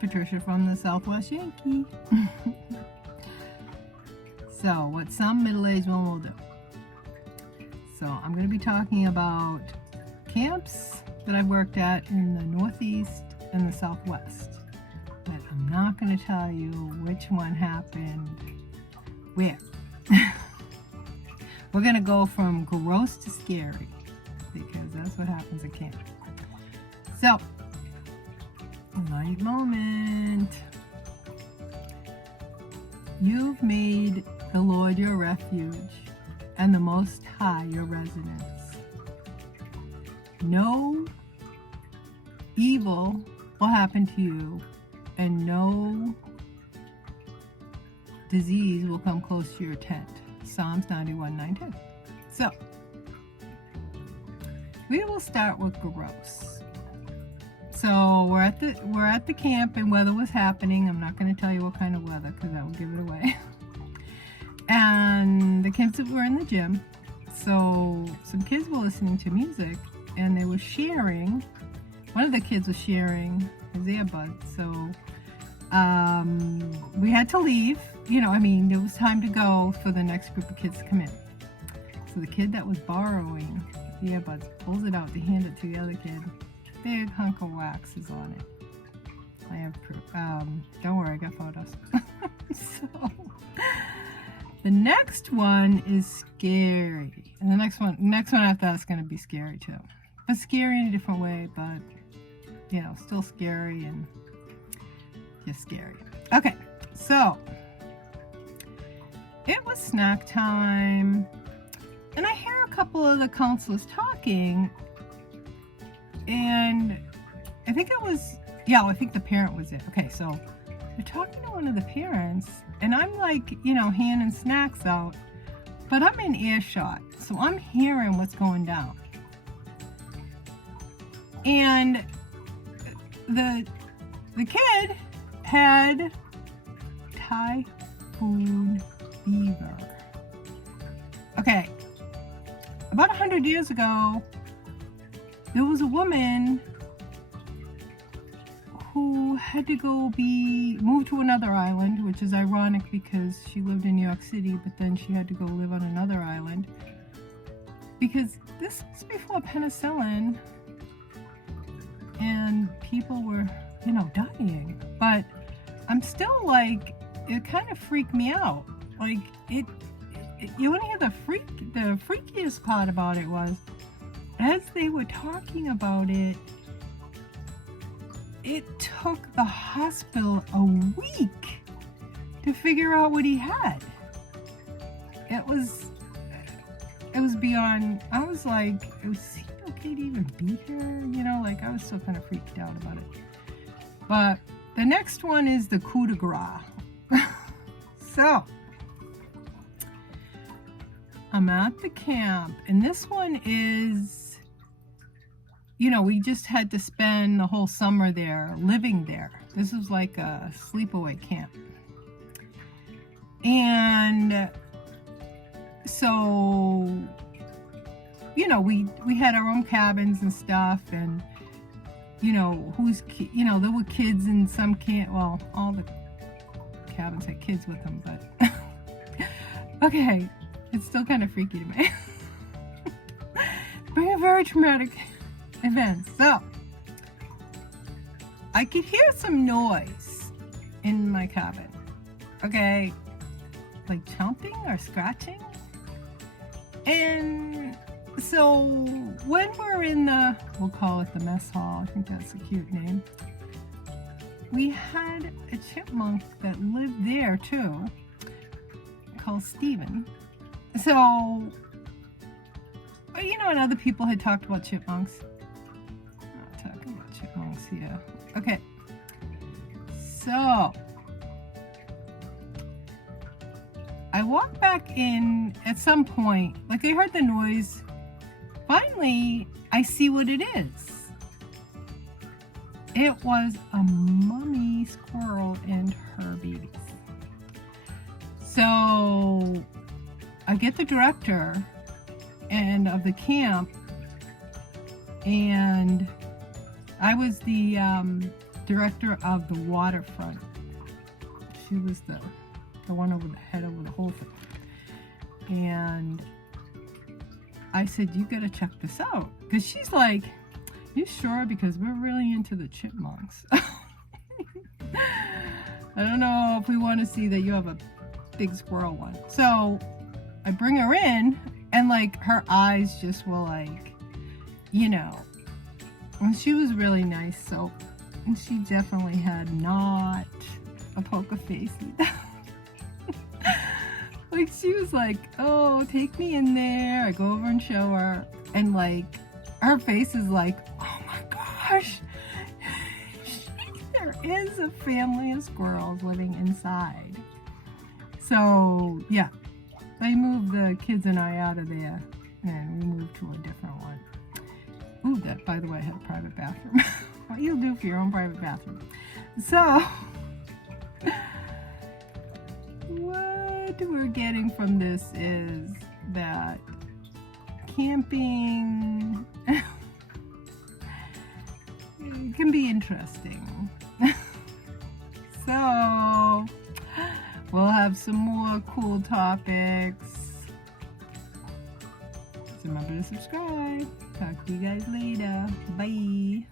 Patricia from the Southwest Yankee. So, what some middle-aged women will do. So, I'm going to be talking about camps that I've worked at in the Northeast and the Southwest. But I'm not going to tell you which one happened where. We're going to go from gross to scary, because that's what happens at camp. So, light moment. You've made the Lord your refuge and the Most High your residence. No evil will happen to you, and no disease will come close to your tent. Psalms 91:9-10. So, we will start with gross. So we're at the camp and weather was happening. I'm not going to tell you what kind of weather because that will give it away. And the kids were in the gym. So some kids were listening to music and they were sharing. One of the kids was sharing his earbuds. So we had to leave. It was time to go for the next group of kids to come in. So the kid that was borrowing the earbuds pulls it out to hand it to the other kid. Big hunk of wax is on it. I have proof. Don't worry, I got photos. So, the next one is scary. And the next one after that is going to be scary too. But scary in a different way, but, still scary and just scary. Okay, so, it was snack time. And I hear a couple of the counselors talking. And I think I think the parent was it. Okay, so they're talking to one of the parents, and I'm like, handing snacks out, but I'm in earshot, so I'm hearing what's going down. And the kid had typhoid fever. Okay, about 100 years ago, there was a woman who had to move to another island, which is ironic because she lived in New York City, but then she had to go live on another island. Because this was before penicillin and people were, dying. But I'm still like, it kind of freaked me out. Like, you want to hear the freakiest part about it was, as they were talking about it, it took the hospital a week to figure out what he had. It was beyond, I was like, is he okay to even be here? I was still kind of freaked out about it. But the next one is the coup de grace. So, I'm at the camp, and this one is, we just had to spend the whole summer there, living there. This was like a sleepaway camp. And so, we had our own cabins and stuff, and, there were kids in some camp, well, all the cabins had kids with them, but, okay, it's still kind of freaky to me. But a very traumatic event. So, I could hear some noise in my cabin. Okay, like chomping or scratching. And so, when we're in we'll call it the mess hall, I think that's a cute name. We had a chipmunk that lived there too, called Steven. So, and other people had talked about chipmunks. I'm not talking about chipmunks here. Okay. So, I walked back in at some point. Like, I heard the noise. Finally, I see what it is. It was a mummy squirrel and her babies. So, I get the director of the camp, and I was the director of the waterfront. She was the one over the head over the whole thing. And I said, you gotta check this out. Because she's like, you sure? Because we're really into the chipmunks. I don't know if we want to see that you have a big squirrel one. So I bring her in, and like her eyes just were like, you know. And she was really nice, so, and she definitely had not a poker face either. Like she was like, oh, take me in there. I go over and show her, and like her face is like, oh my gosh, there is a family of squirrels living inside. So yeah, they moved the kids and I out of there, and we moved to a different one. Ooh, that, by the way, had a private bathroom. What you'll do for your own private bathroom. So what we're getting from this is that camping it can be interesting. So we'll have some more cool topics. So remember to subscribe. Talk to you guys later. Bye.